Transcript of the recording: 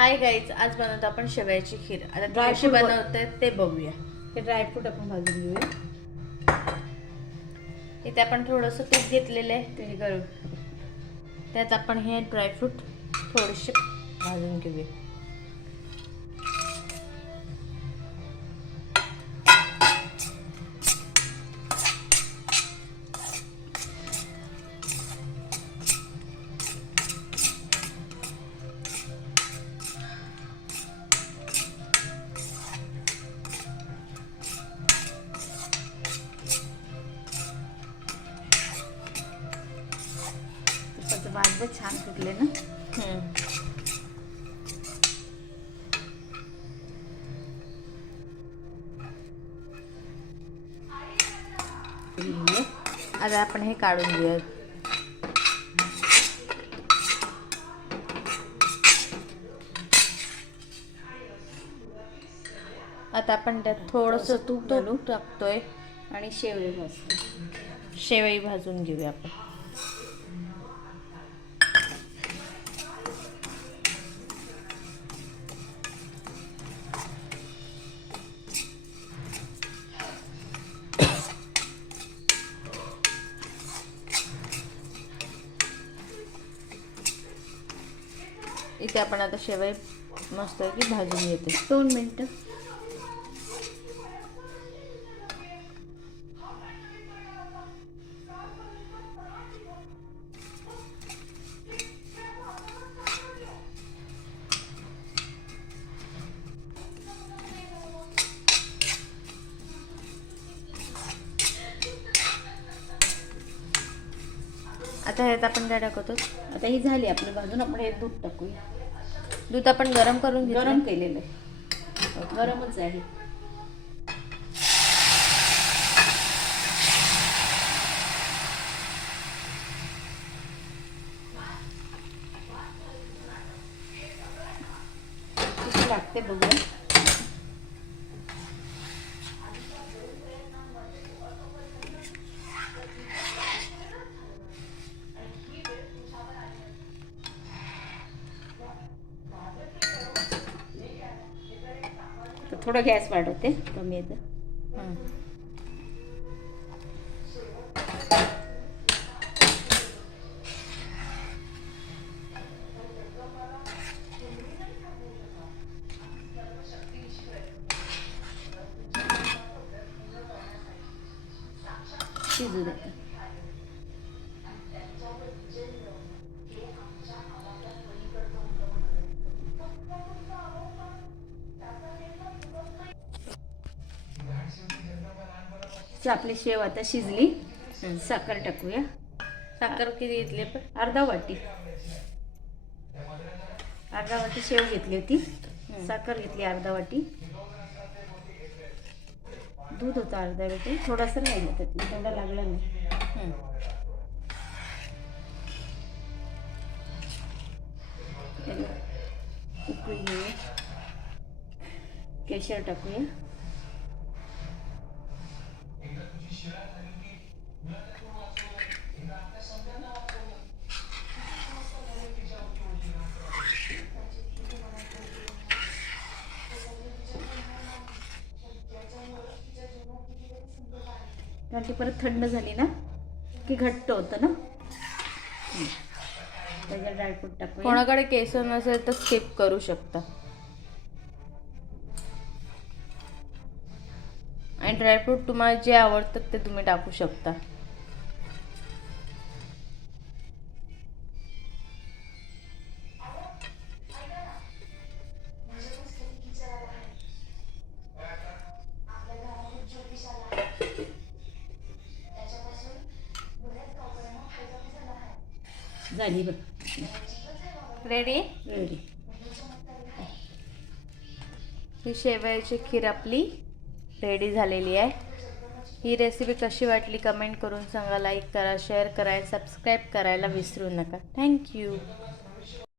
Hi guys, आज बनवतो आपण शेवयाची खीर. आता ती कशी ड्रायफ्रूट बनवते ते बघूया. हे ड्रायफ्रूट आपण भाजून घेऊया. इथे आपण थोडंसं तूप घेतलेलं आहे, ते गरम. त्यात आपण हे ड्रायफ्रूट थोडेसे भाजून घेऊया. तुपाचं भाजलं छान सुटले ना. आता आपण हे काढून घेऊया. आता आपण त्यात थोडंसं तूप टाकतोय आणि शेवळे भाजतो. शेवई भाजून घेऊया आपण. इथे आपण आता शेवई मस्त की भाजून घेते. 2 मिनिटं. आता ह्यात आपण काय टाकतो? आता ही झाली आपली भाजून. आपण हे दूध टाकूया. दूध आपण गरम करून घेतलं. गरम केलेलं आहे. गरमच आहे. किती लागते बघूया. थोडं गॅस वाढवते, कमी येतं. शिजू देते. आपली शेव आता शिजली. साखर टाकूया. साखर किती घेतली? पण अर्धा वाटी शेव घेतली होती. साखर घेतली अर्धा वाटी. दूध होतं अर्धा वाटी. थोडासा राहिलं तर तेवढा लागला नाही. उकळी घेऊया. केशर टाकूया. कारण ती परत थंड झाली ना की घट्ट होतं ना. त्याच्यात ड्रायफ्रूट टाकूया. कोणाकडे केसर नसेल तर स्किप करू शकता. आणि ड्रायफ्रूट तुम्हाला जे आवडतात ते तुम्ही टाकू शकता. झाली बघ. रेडी. ही शेवयाची खीर आपली रेडी झालेली आहे. ही रेसिपी कशी वाटली कमेंट करून सांगा. लाईक करा, शेअर करा आणि सबस्क्राईब करायला विसरू नका. थँक्यू.